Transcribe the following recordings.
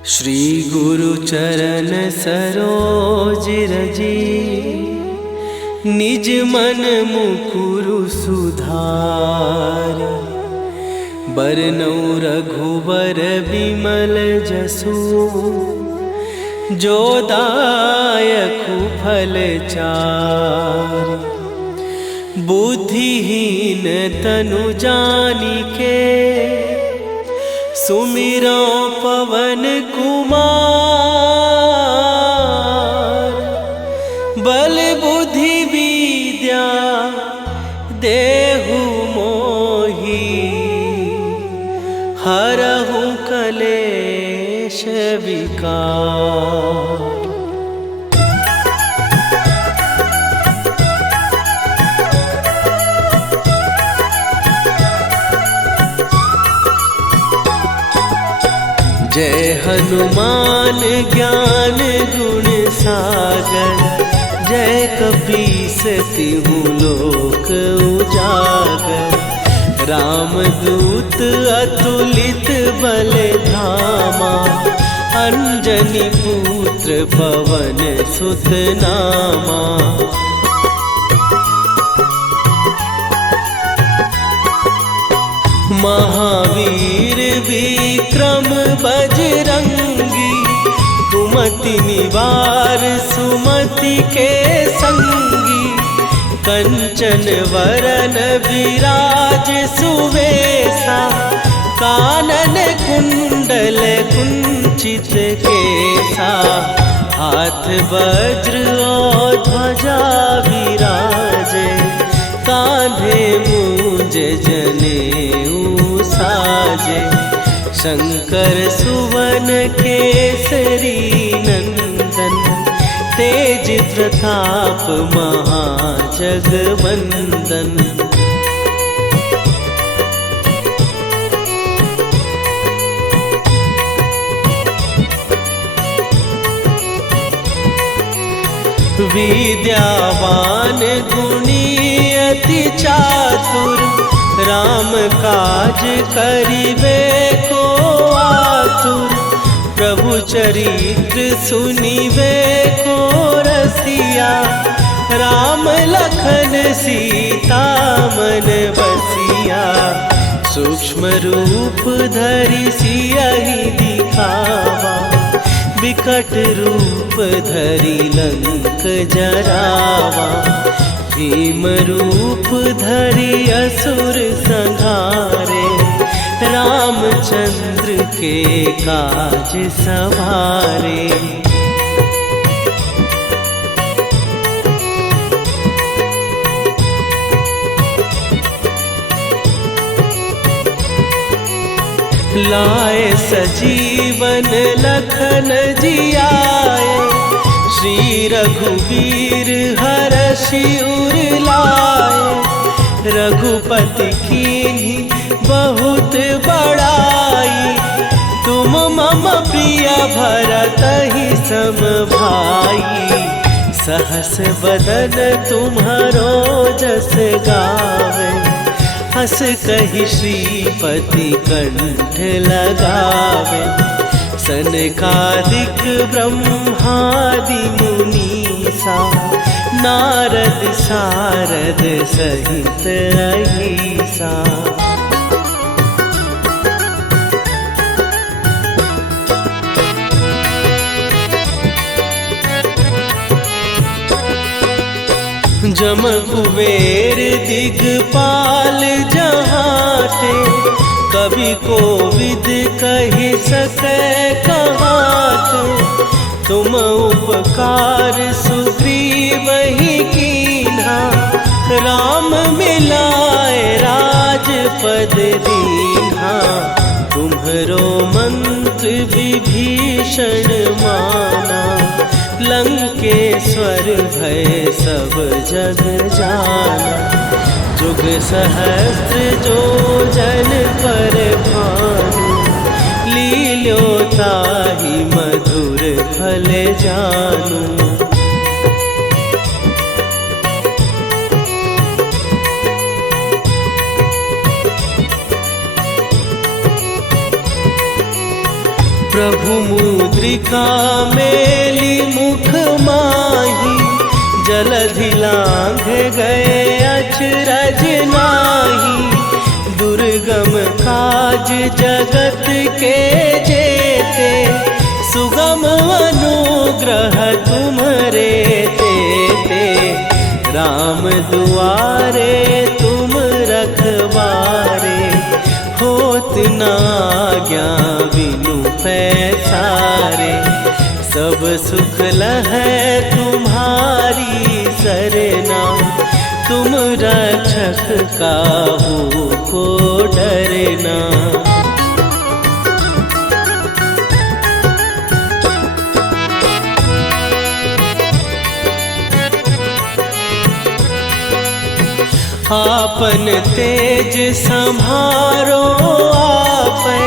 श्री गुरु चरण सरोज रजी, निज मन मुकुरु सुधार। बरनौ रघुबर बिमल जसु, जो दायकु फल चार। बुद्धिहीन तनु जानिके, सुमिरो पवन कुमार। बल बुद्धि विद्या देहु मोहि, हरहु कलेश विकार। जय हनुमान ज्ञान गुण सागर, जय कपीस तिहु लोक उजागर। रामदूत अतुलित बल धामा, अंजनी पुत्र पवन सुत नामा। महावीर विक्रम बजरंगी, कुमति निवार सुमति के संगी। कंचन वरन विराज सुवेशा, कानन कुंडल कुंचित केसा। हाथ वज्र और ध्वजा विराजे, कांधे मूंज जनेऊ साजे। शंकर सुवन केसरी नंदन, तेज प्रताप महाजगवंदन। विद्यावान गुणी अति चातुर, राम काज करिबे को आतुर। प्रभु चरित्र सुनिबे को रसिया, राम लखन सीता मन बसिया। सूक्ष्म रूप धरि सियहि दिखावा, विकट रूप धरि लंक जरावा। भीम रूप धरि असुर संहारे, रामचंद्र के काज सवारे। लाए सजीवन लखन जियाए, श्री रघुवीर हरषि उर लाए। रघुपति कीन्ही बहुत बड़ाई, तुम मम प्रिय भरतहि सम भाई। सहस बदन तुम्हारो जस गावे, हस कहि श्रीपति कंठ लगावे। सनकादिक ब्रह्मादि मुनीसा, नारद सारद सहित अहिसा। जम कुबेर दिगपाल जहाते, कवि कोविद कहि सकै कहाते। तुम उपकार सुग्रीवहि कीन्हा, राम मिलाए राजपद दीन्हा। तुम्हरो मंत्र विभीषण माना, लंकेश्वर भय सब जग जाना। जुग सहस्त्र जो जन पर भानु, लील्यो ताहि मधुर फल जानू। प्रभु मुद्रिका मेली मुख माही, जलधि लांघ गए अचरज नाही। दुर्गम काज जगत के जेते, सुगम अनुग्रह तुम्हरे तेते। राम दुआरे तुम रखवारे, होत न आज्ञा बिनु पैसारे। सब सुख लहै तुम्हारी सरना, तुम रक्षक काहू को डरना। आपन तेज संभारो आपै,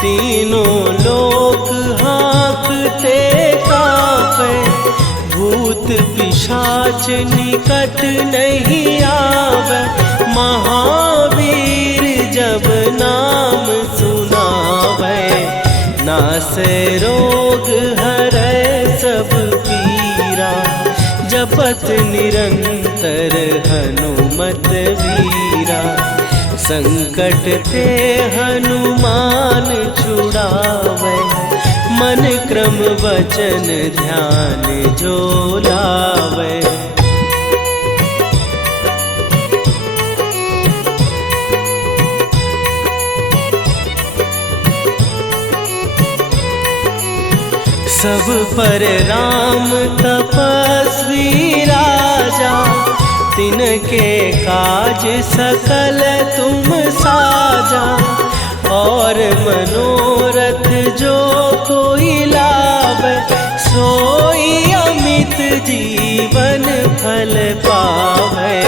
तीनों लोक हाँकते कांपै। भूत पिशाच निकट नहीं आवे, महावीर जब नाम सुनावे। नासै रोग हरै सब पीरा, जपत निरंतर हनुमत वीरा। संकट ते हनुमान छुड़ावे, मन क्रम वचन ध्यान जो लावे। सब पर राम तपस्वी राजा, तिनके काज सकल तुम साजा। और मनोरथ जो कोई लावे, सोई अमित जीवन फल पावे।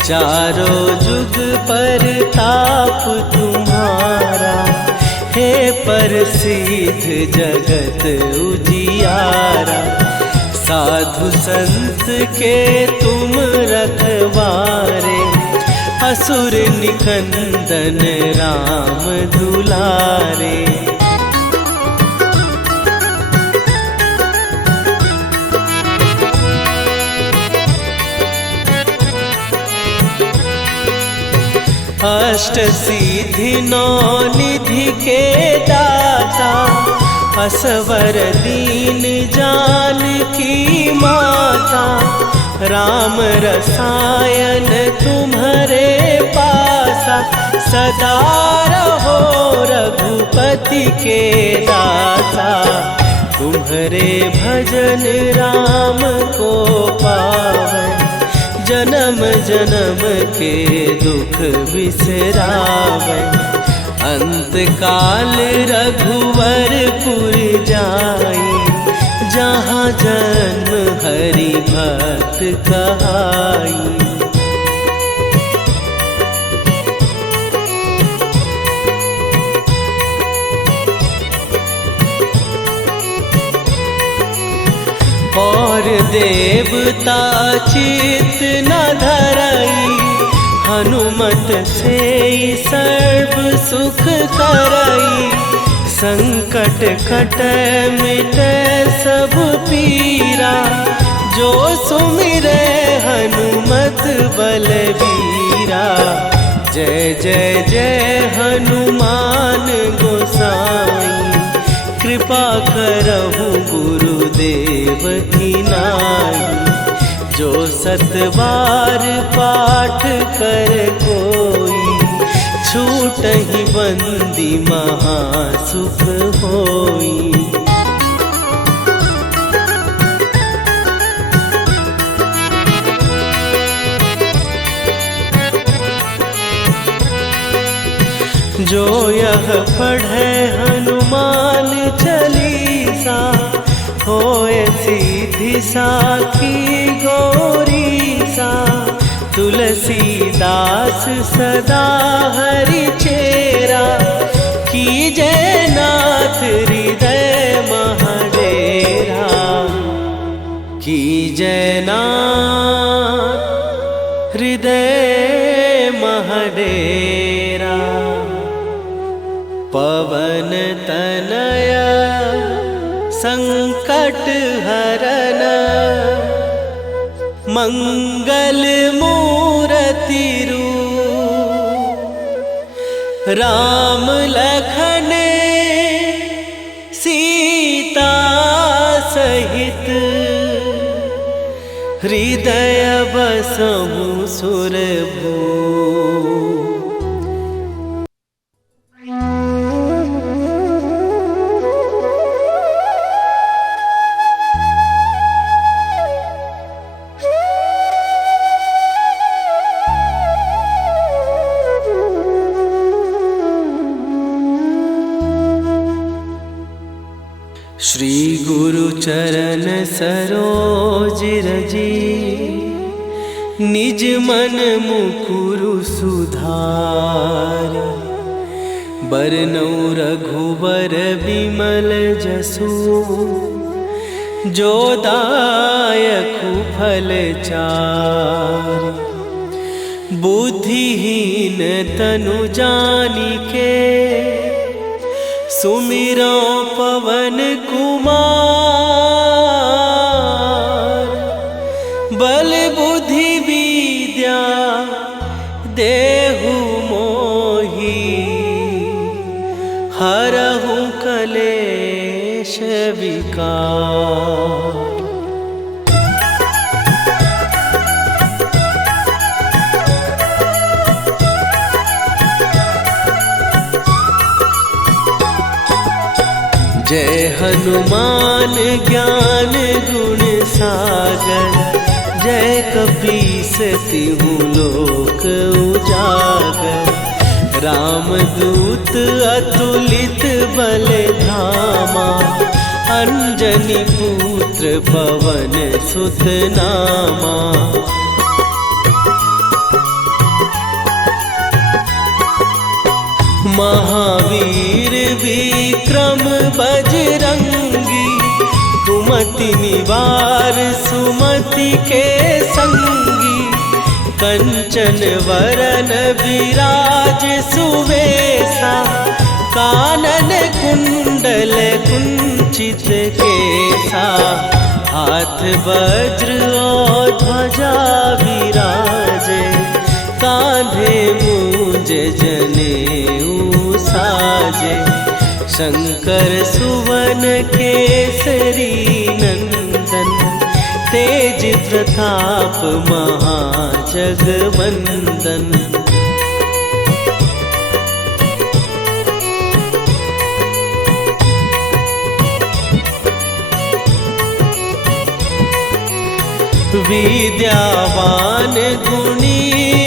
चारों जुग पर ताप तुम्हारा, हे प्रसिद्ध जगत उजियारा। साधु संत के तुम रखवारे, असुर निकंदन राम दुलारे। अष्ट सिद्धि नौ निधि के दाता, असवर दीन जानकी माता। राम रसायन तुम्हारे पासा, सदा रहो रघुपति के दासा। तुम्हारे भजन राम को पावै, जन्म जन्म के दुख बिसरावै। अंत काल रघुवरपुर जाई, जहाँ जन्म हरि भक्त कहाई। और देवता चित न धरई, हनुमत से सर्व सुख करई। संकट कटै मिटै सब पीरा, जो सुमिरै हनुमत बलबीरा। जय जय जय हनुमान गोसाई, कृपा करहु गुरुदेव की नाई। जो सतबार पाठ कर कोई, छूटहि बंदी महासुख होई। जो यह पढ़े हनुमान चालीसा, होए सीधी साखी गौरीसा। तुलसीदास सदा हरि चेरा, कीजय नाथ हृदय महडेरा। कीजय नाथ हृदय महडेरा। पवन तनय संकट हरन मंगल मूर्ति रूप राम लखन सीता सहित हृदय बसहु सुरभू। श्री गुरु चरण सरोज रजी निज मन मुकुरु सुधार। बरनउँ रघुबर बिमल जसु जो दायकु फल चार। बुद्धिहीन तनु जानिके सुमिरो पवन कुमार। बल बुद्धि विद्या देहु मोहि हरहु कलेश विकार। जय हनुमान ज्ञान गुण सागर। जय कपीस तिहु लोक उजागर। रामदूत अतुलित बल धामा। अंजनी पुत्र पवन सुत नामा। महावीर विक्रम बजरंगी। कुमति निवार सुमति के संगी। कंचन वरन विराज सुवेशा। कानन कुंडल कुंचित केसा। हाथ वज्र और ध्वजा विराजे। कांधे मूंज जनेऊ साजे। शंकर सुवन केसरी नंदन। तेज प्रताप महाजगवंदन। विद्यावान गुणी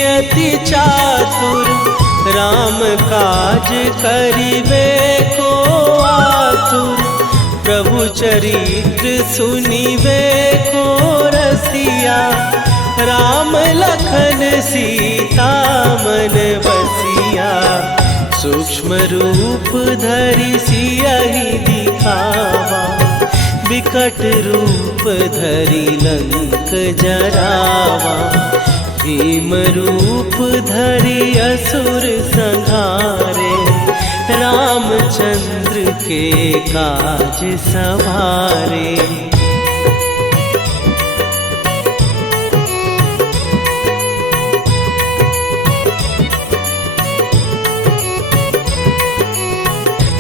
अति चातुर। राम काज करिबे को आतुर। प्रभु चरित्र सुनिबे को रसिया। राम लखन सीता मन बसिया। सूक्ष्म रूप धरि सियहि दिखावा। विकट रूप धरि लंक जरावा। भीम रूप धरि असुर संहारे। रामचंद्र के काज सवारे।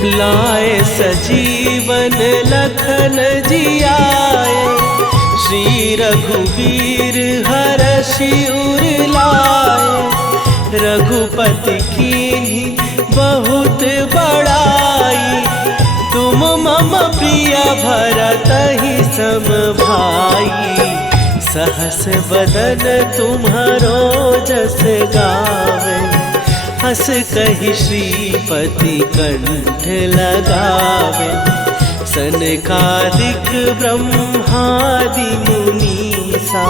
लाए सजीवन लखन जियाए। श्री रघुवीर हरषि उर लाए। रघुपति कीन्ही बहुत बड़ाई। तुम मम प्रिय भरतहि सम भाई। सहस बदन तुम्हारो जस गावे। हस कहि श्रीपति कंठ लगावे। सनकादिक ब्रह्मादि मुनीसा।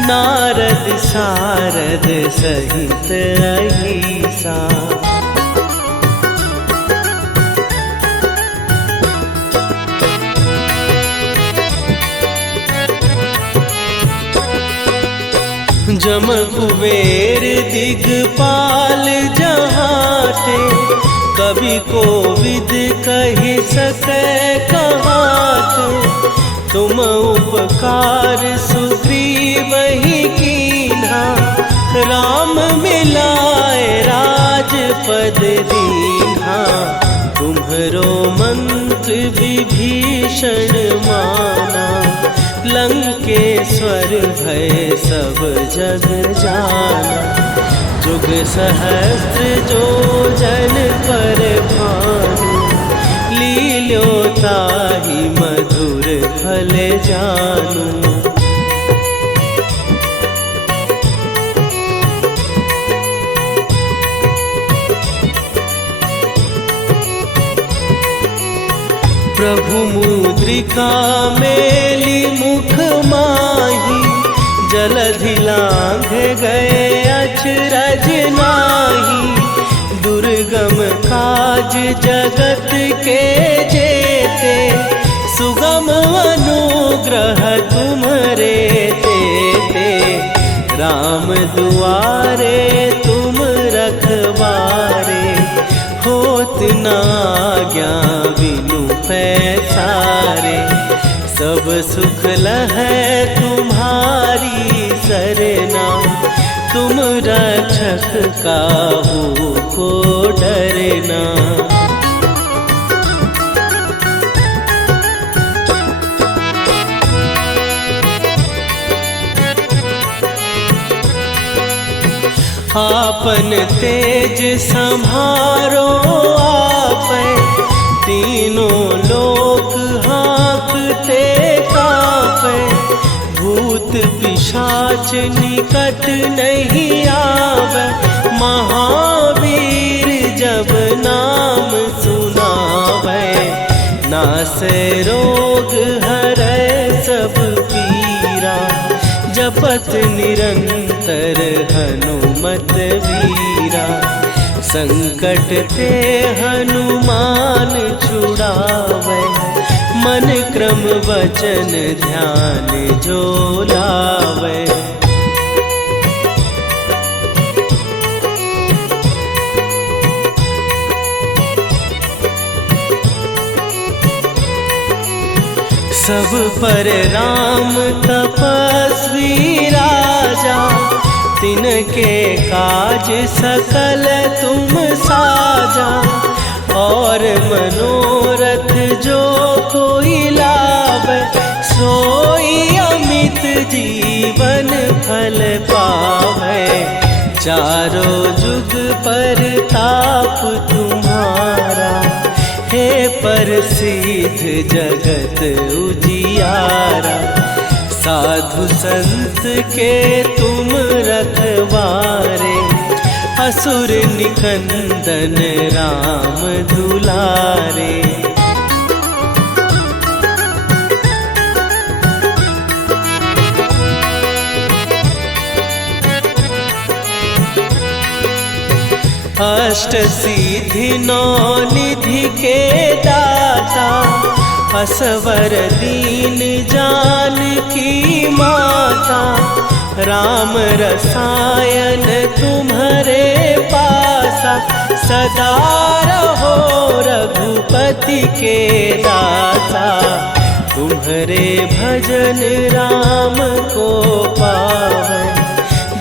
नारद सारद सहित अहिसा। जम कुबेर दिगपाल जहाते। कवि कोविद कहि सकै कहाते। तुम उपकार सुग्रीव ही कीन्हा, राम मिलाए राजपद दीन्हा। तुम्हरो मंत्र विभीषण माना, लंकेश्वर भय सब जग जाना। जुग सहस्त्र जो जन पर भानु, लील्यो ताहि मधुर फल जानू। प्रभु मुद्रिका मेली मुख माही, जलधि लांघ गए अचरज नाहि। दुर्गम काज जगत के जेते, सुगम अनुग्रह तुम्हरे तेते। राम दुआरे तुम रखवारे, होत न आज्ञा बिनु पैसारे। सब सुख लहै तुम्हारी सरना, तुम रक्षक काहू को डरना। आपन तेज संभारो आपै, तीनों लोक हाँकते कापै। भूत पिशाच निकट नहीं आवे, महावीर जब नाम सुनावे। नासै रोग हरै सब पीरा, जपत निरंतर हनुमत वीरा। संकट ते हनुमान छुड़ावे, मन क्रम वचन ध्यान जो लावे। सब पर राम तपस्वी राजा, तिनके काज सकल तुम साजा। और मनोरथ जो कोई लावे, सोई अमित जीवन फल पावे। चारों जुग पर ताप तुम्हारा, हे प्रसिद्ध जगत उजियारा। साधु संत के तुम रखवारे, असुर निकंदन राम दुलारे। अष्ट सिद्धि नौ निधि के दाता, असवर दीन जानकी माता। राम रसायन तुम्हारे पासा, सदा रहो रघुपति के दासा। तुम्हारे भजन राम को पावे,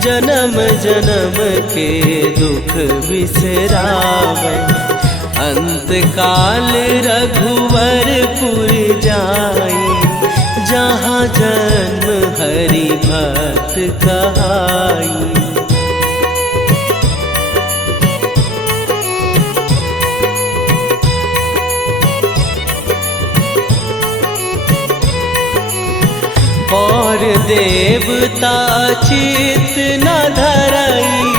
जन्म जन्म के दुख बिसरावे। अंत काल रघुवरपुर जाई, जहाँ जन्म हरि भक्त कहाई। और देवता चित न धरई,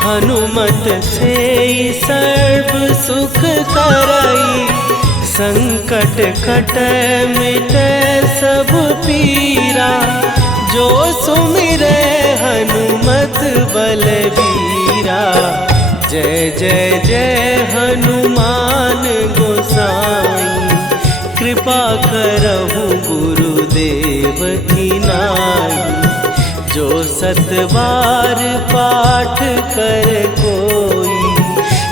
हनुमत से सर्व सुख करई। संकट कटै मिटै सब पीरा, जो सुमिरै हनुमत बलबीरा। जय जय जय हनुमान गोसाई, कृपा करहु गुरुदेव की नाई। जो सतबार पाठ कर कोई,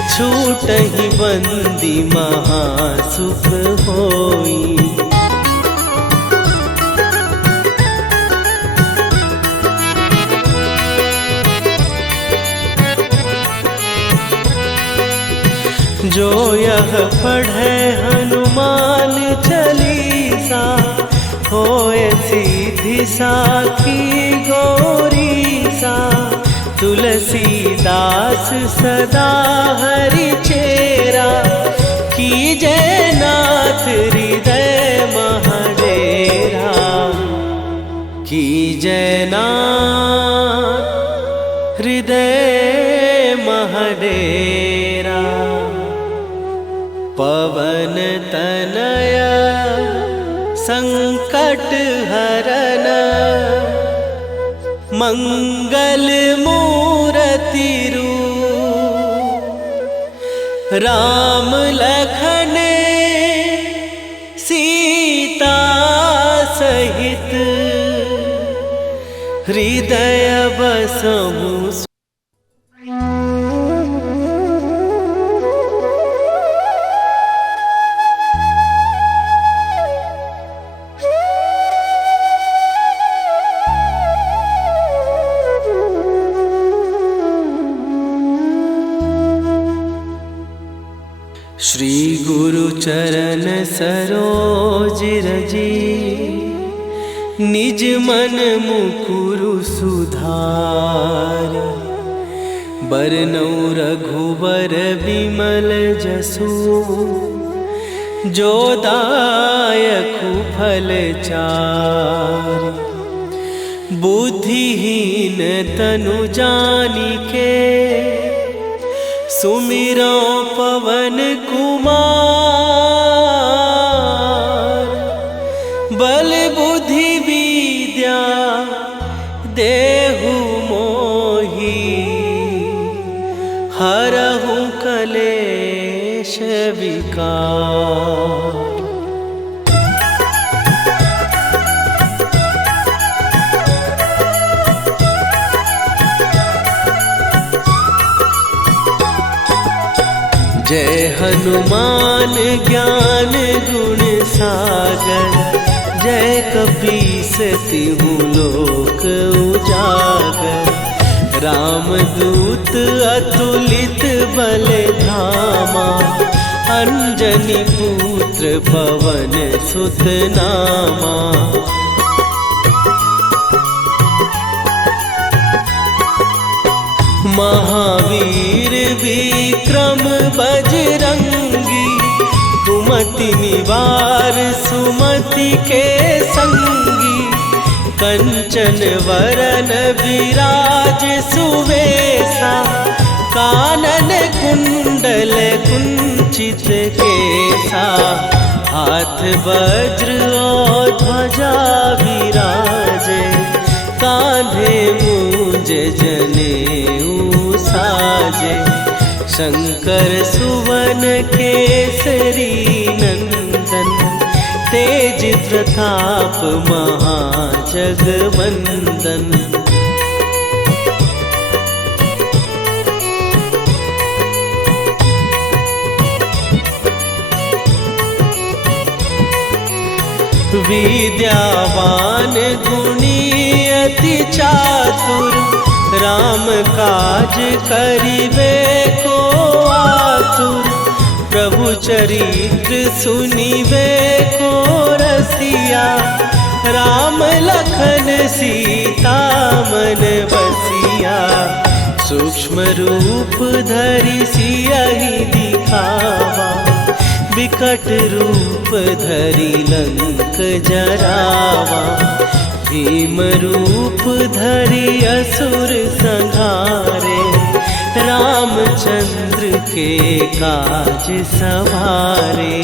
छूटहि बंदी महासुख होई। जो यह पढ़े हनुमान चालीसा, होए सीधी साखी गौरी सा। तुलसीदास सदा हरि चेरा, कीजय नाथ हृदय महडेरा। कीजय नाथ हृदय महडेरा। पवन तनय संकट हरन, मंगल मूरति रूप। राम लखन सीता सहित, हृदय बसहु। श्री गुरु चरण सरोज रजी, निज मन मुकुरु सुधार। बरनौ रघुबर विमल जसु, जो दायकु फल चार। बुद्धिहीन तनु जानिके, सुमिरो पवन कुमार। बल बुद्धि विद्या देहु मोहि, हरहु कलेश विकार। जय हनुमान ज्ञान गुण सागर, जय कपीस तिहु लोक उजागर। रामदूत अतुलित बल धामा, अंजनी पुत्र पवन सुत नामा। महावीर विक्रम बजरंगी, कुमति निवार सुमति के संगी। कंचन वरन विराज सुवेशा, कानन कुंडल कुंचित केसा। हाथ वज्र और ध्वजा विराजे, कांधे मूंज जनेऊ साजे। शंकर सुवन केसरी नंदन, तेज प्रताप महाजगवंदन। विद्यावान गुणी अति चातुर, राम काज करिबे को आतुर। प्रभु चरित्र सुनिबे को रसिया, राम लखन सीता मन बसिया। सूक्ष्म रूप धरि सियहि दिखावा, विकट रूप धरि लंक जरावा। भीम रूप धरि असुर संहारे, रामचंद्र के काज सवारे।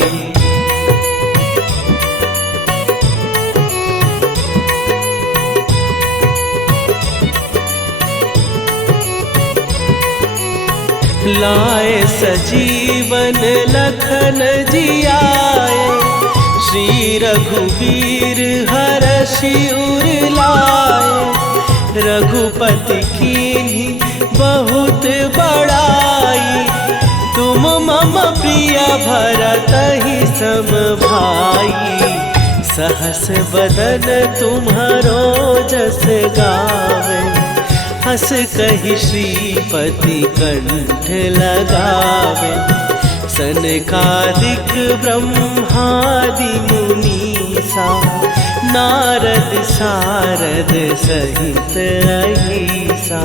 लाए सजीवन लखन जियाए, श्री रघुवीर हरषि उर लाए। रघुपति कीन्ही बहुत बड़ाई, तुम मम प्रिय भरतहि सम भाई। सहस बदन तुम्हारो जस गावे, हस कहि श्रीपति कंठ लगावे। सनकादिक ब्रह्मादि मुनीसा नारद सारद सहित अहिसा।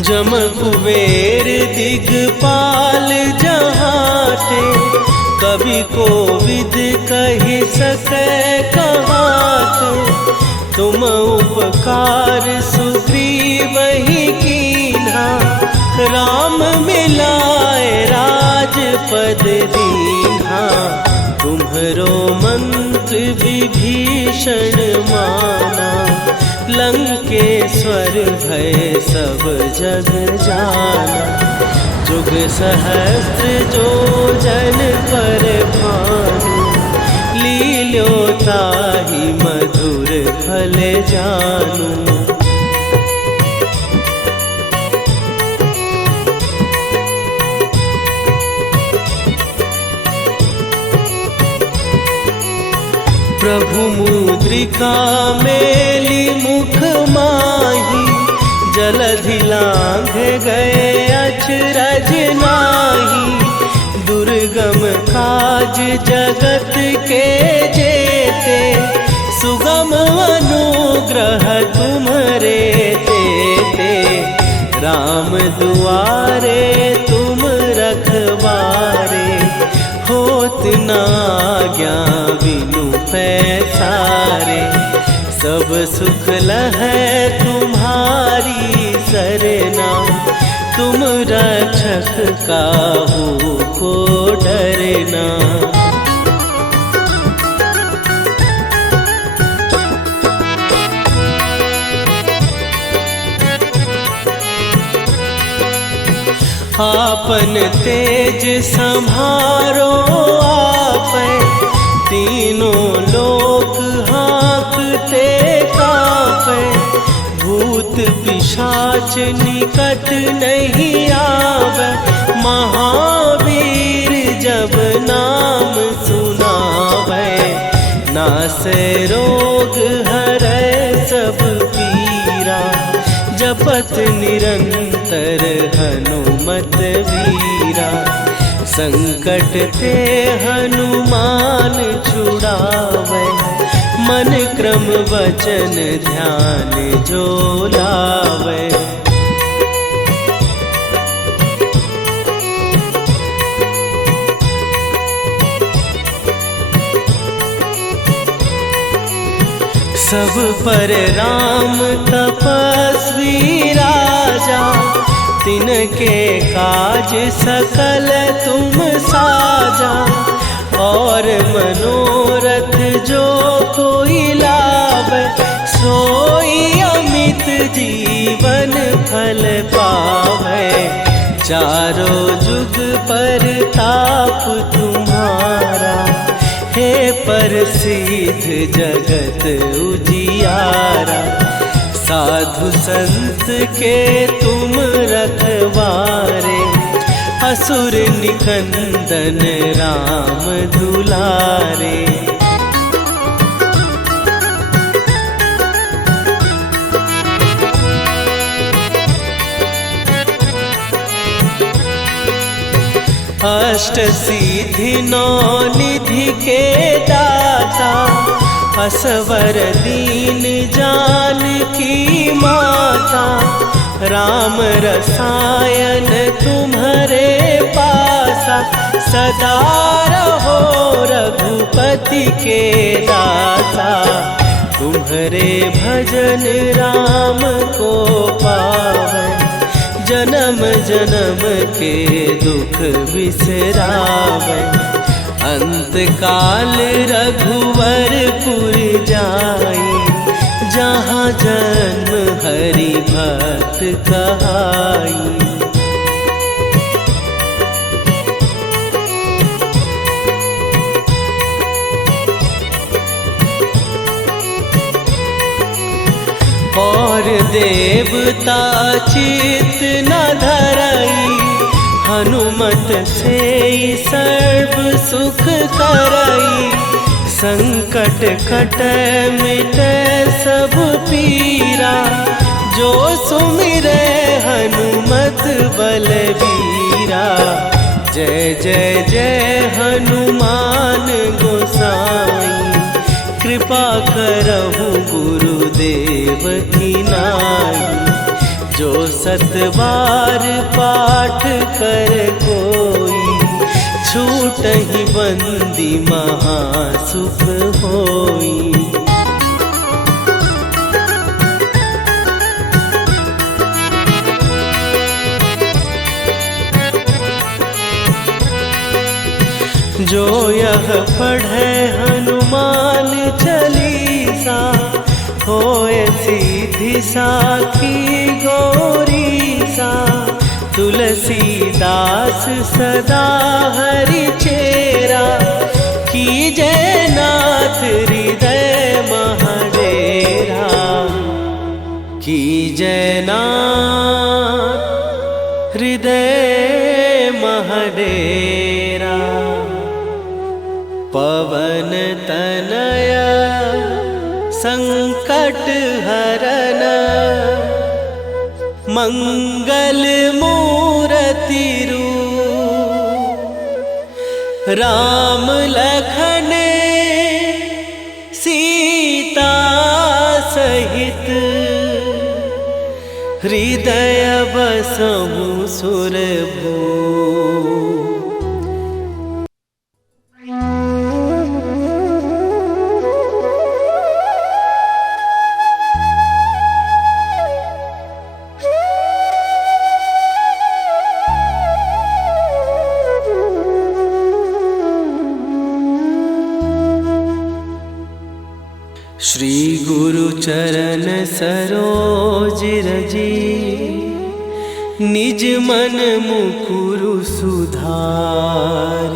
जम कुबेर दिगपाल जहाँ थे, कवि को विद कहि सकै कहाते। तुम उपकार सुग्रीव ही कीन्हा, राम मिलाए राजपद दीन्हा। तुम्हरो मंत्र विभीषण माना, लंकेश्वर भय सब जग जाना। जुग सहस्त्र जो जन पर भानु, लील्यो ताहि मधुर फल जानू। प्रभु मुद्रिका मेली मुख माही, जलधि लांघ गए अचरज नाही। दुर्गम काज जगत के जेते, सुगम अनुग्रह तुम्हरे तेते। राम दुआरे तुम रखवारे, होत न आज्ञा बिनु पैसारे। सब सुख लहै तुम्हारी सरना, तुम रक्षक काहू को डरना। आपन तेज संभारो आपै, तीनों लोक हाँकते कापै। भूत पिशाच निकट नहीं आवे, महावीर जब नाम सुनावे। नासै रोग हरै सब पीरा, जपत निरंतर हनुमत वीरा। संकट ते हनुमान छुड़ावे, मन क्रम वचन ध्यान जो लावे। सब पर राम तपस्वी राजा, तिनके काज सकल तुम साजा। और मनोरथ जो कोई लावे, सोई अमित जीवन फल पावे। चारों जुग पर ताप तुम्हारा, हे प्रसिद्ध जगत उजियारा। साधु संत के तुम रखवारे, असुर निकंदन राम दुलारे। अष्ट सिद्धि नौ निधि के दाता, असवर दीन जानकी माता। राम रसायन तुम्हारे पासा, सदा रहो रघुपति के दासा। तुम्हारे भजन राम को पावे, जन्म जन्म के दुख बिसरावे। अंत काल रघुवरपुर जाई, जहाँ जन्म हरि भक्त कहाई। और देवता चित न धरई, हनुमत से सर्व सुख करई। संकट कटे मिटे सब पीरा, जो सुमिरे हनुमत बलबीरा। जय जय जय हनुमान गोसाई, कृपा करहु गुरुदेव की नाई। जो 7 बार पाठ कर कोई, छूटहि बंदी महासुख होई। जो यह पढ़े हनुमान चालीसा, होए सीधी साखी गौरीसा। तुलसीदास सदा हरि चेरा, कीजय नाथ हृदय महडेरा। कीजय नाथ हृदय महडेरा। पवन तनया संकट हरन, मंगल मूर्ति रूप। राम लखन सीता सहित, हृदय बसहु सुरभूप। श्री गुरु चरण सरोज रजी, निज मन मुकुरु सुधार।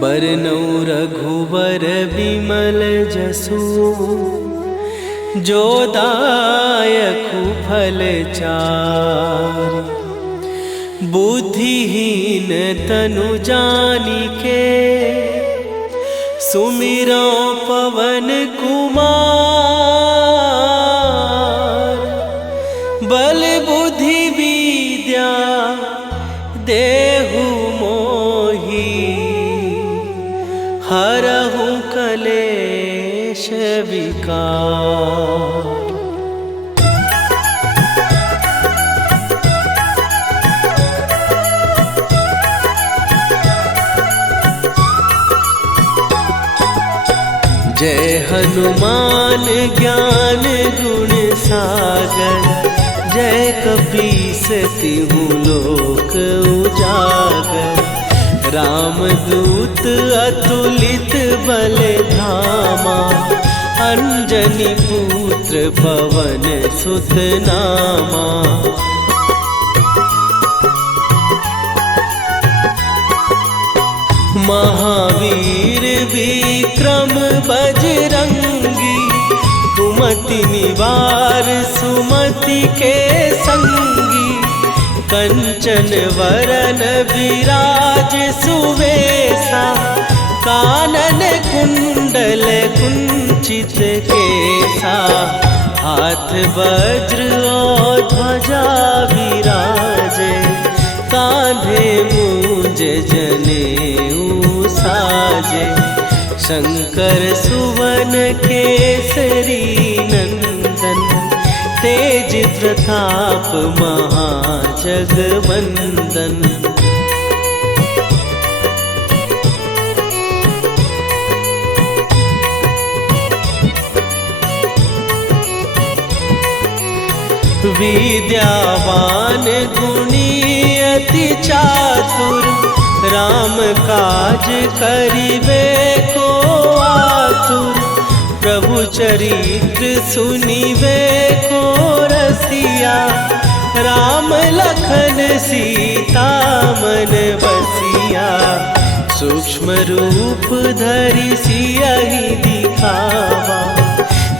बरनउँ रघुबर बिमल जसु, जो दायकु फल चारि। बुद्धिहीन तनु जानिके, सुमिरो पवन कुमार। बल बुद्धि विद्या देहु मोहि, हरहु कलेश विकार। जय हनुमान ज्ञान गुण सागर, जय कपीस तिहु लोक उजागर। रामदूत अतुलित बल धामा, अंजनी पुत्र पवन सुत नामा। महावीर विक्रम बजरंगी, कुमति निवार सुमति के संगी। कंचन वरन विराज सुवेशा, कानन कुंडल कुंचित केसा। हाथ वज्र और ध्वजा विराजे, कांधे मूंज जनेऊ साजे। शंकर सुवन केसरी नंदन, तेज प्रताप महाजगवंदन। विद्यावान गुणी अति चातुर, राम काज करिबे को आतुर। प्रभु चरित्र सुनिबे को रसिया, राम लखन सीता मन बसिया। सूक्ष्म रूप धरि सियहि दिखावा,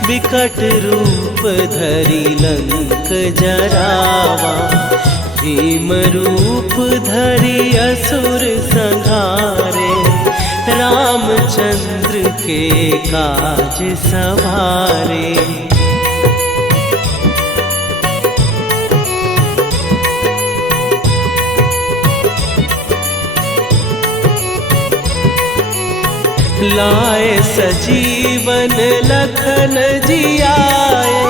विकट रूप धरि लंक जरावा। भीम रूप धरि असुर संहारे, रामचंद्र के काज सवारे। लाए सजीवन लखन जियाए,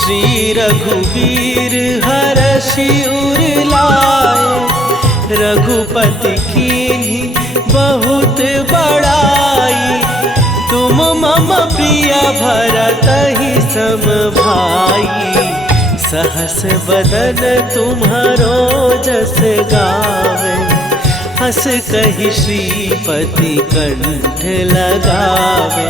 श्री रघुवीर हरषि उर लाए। रघुपति कीन्ही बहुत बड़ाई, तुम मम प्रिय भरतहि सम भाई। सहस बदन तुम्हारो जस गावे, हस कहि श्रीपति कंठ लगावे।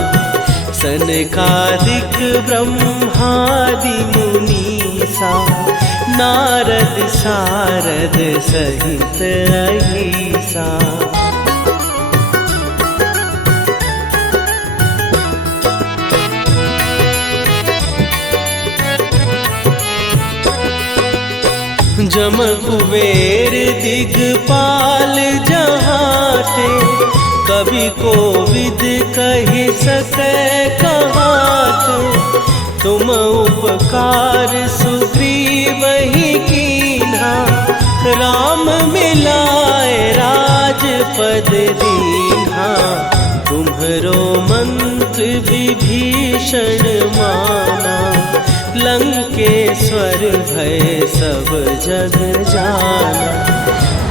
सनकादिक ब्रह्मादि मुनीसा, नारद सारद सहित अहिसा। जम कुबेर दिगपाल जहाते, कवि कोविद कहि सकै कहाते। तुम उपकार सुग्रीवहि कीन्हा, राम मिलाए राजपद दीन्हा। तुम्हरो मंत्र विभीषण माना, लंकेश्वर भय सब जग जाना।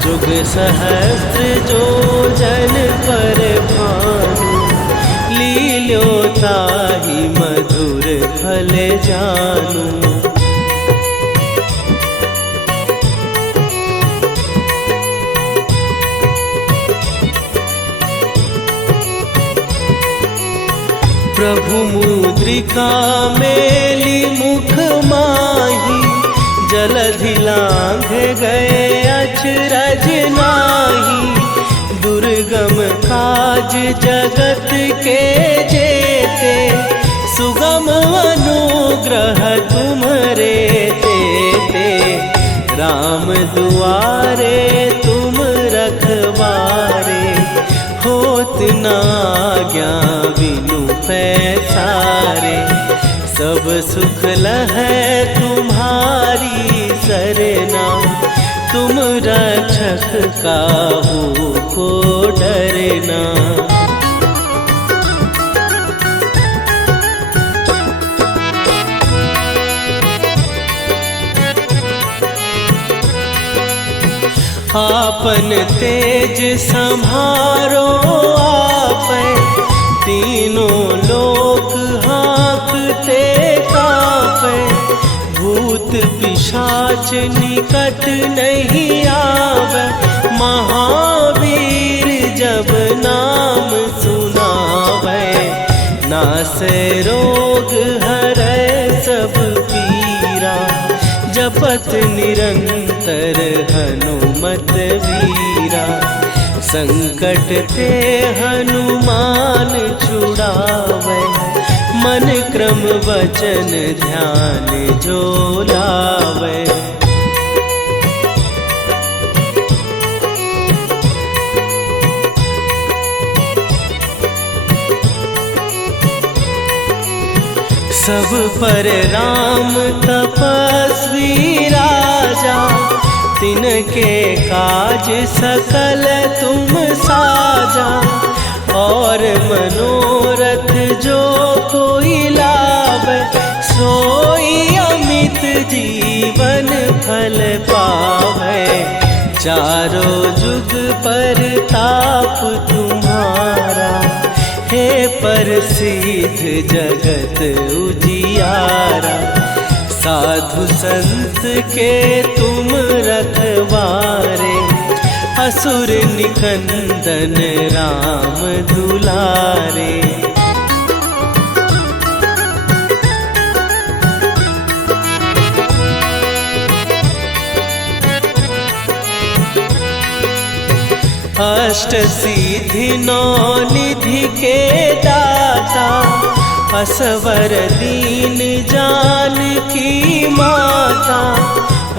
जुग सहस्त्र जो जन पर भानु, लील्यो ताहि मधुर फल जानू। प्रभु मुद्रिका मेली मुख माही, जलधि लांघ गए अचरज नाही। दुर्गम काज जगत के जेते, सुगम अनुग्रह तुम्हरे तेते। राम दुआरे तुम रखवारे, होत न आज्ञा बिनु पैसारे। सब सुख लहै तुम्हारी सरना, तुम रक्षक काहू को डरना। आपन तेज सम्हारो आपै, तीनों लोक हाँकते कांपै। भूत पिशाच निकट नहीं आवे, महावीर जब नाम सुनावे। नासै रोग हरै सब पीरा, जपत निरंतर हनुमत वीरा। संकट ते हनुमान छुड़ावे, मन क्रम वचन ध्यान जो लावे। सब पर राम तपस्वी राजा, तिनके काज सकल तुम साजा। और मनोरथ जो कोई लावे, सोई अमित जीवन फल पावे। चारों जुग पर ताप तुम्हारा, हे प्रसिद्ध जगत उजियारा। साधु संत के तुम रखवारे, असुर निकंदन राम दुलारे। अष्ट सिद्धि नौ निधि के दाता, असवर दीन जानकी माता।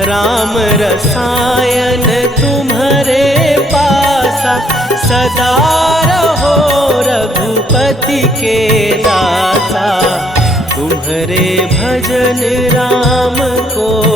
राम रसायन तुम्हारे पासा, सदा रहो रघुपति के दाता, तुम्हारे भजन राम को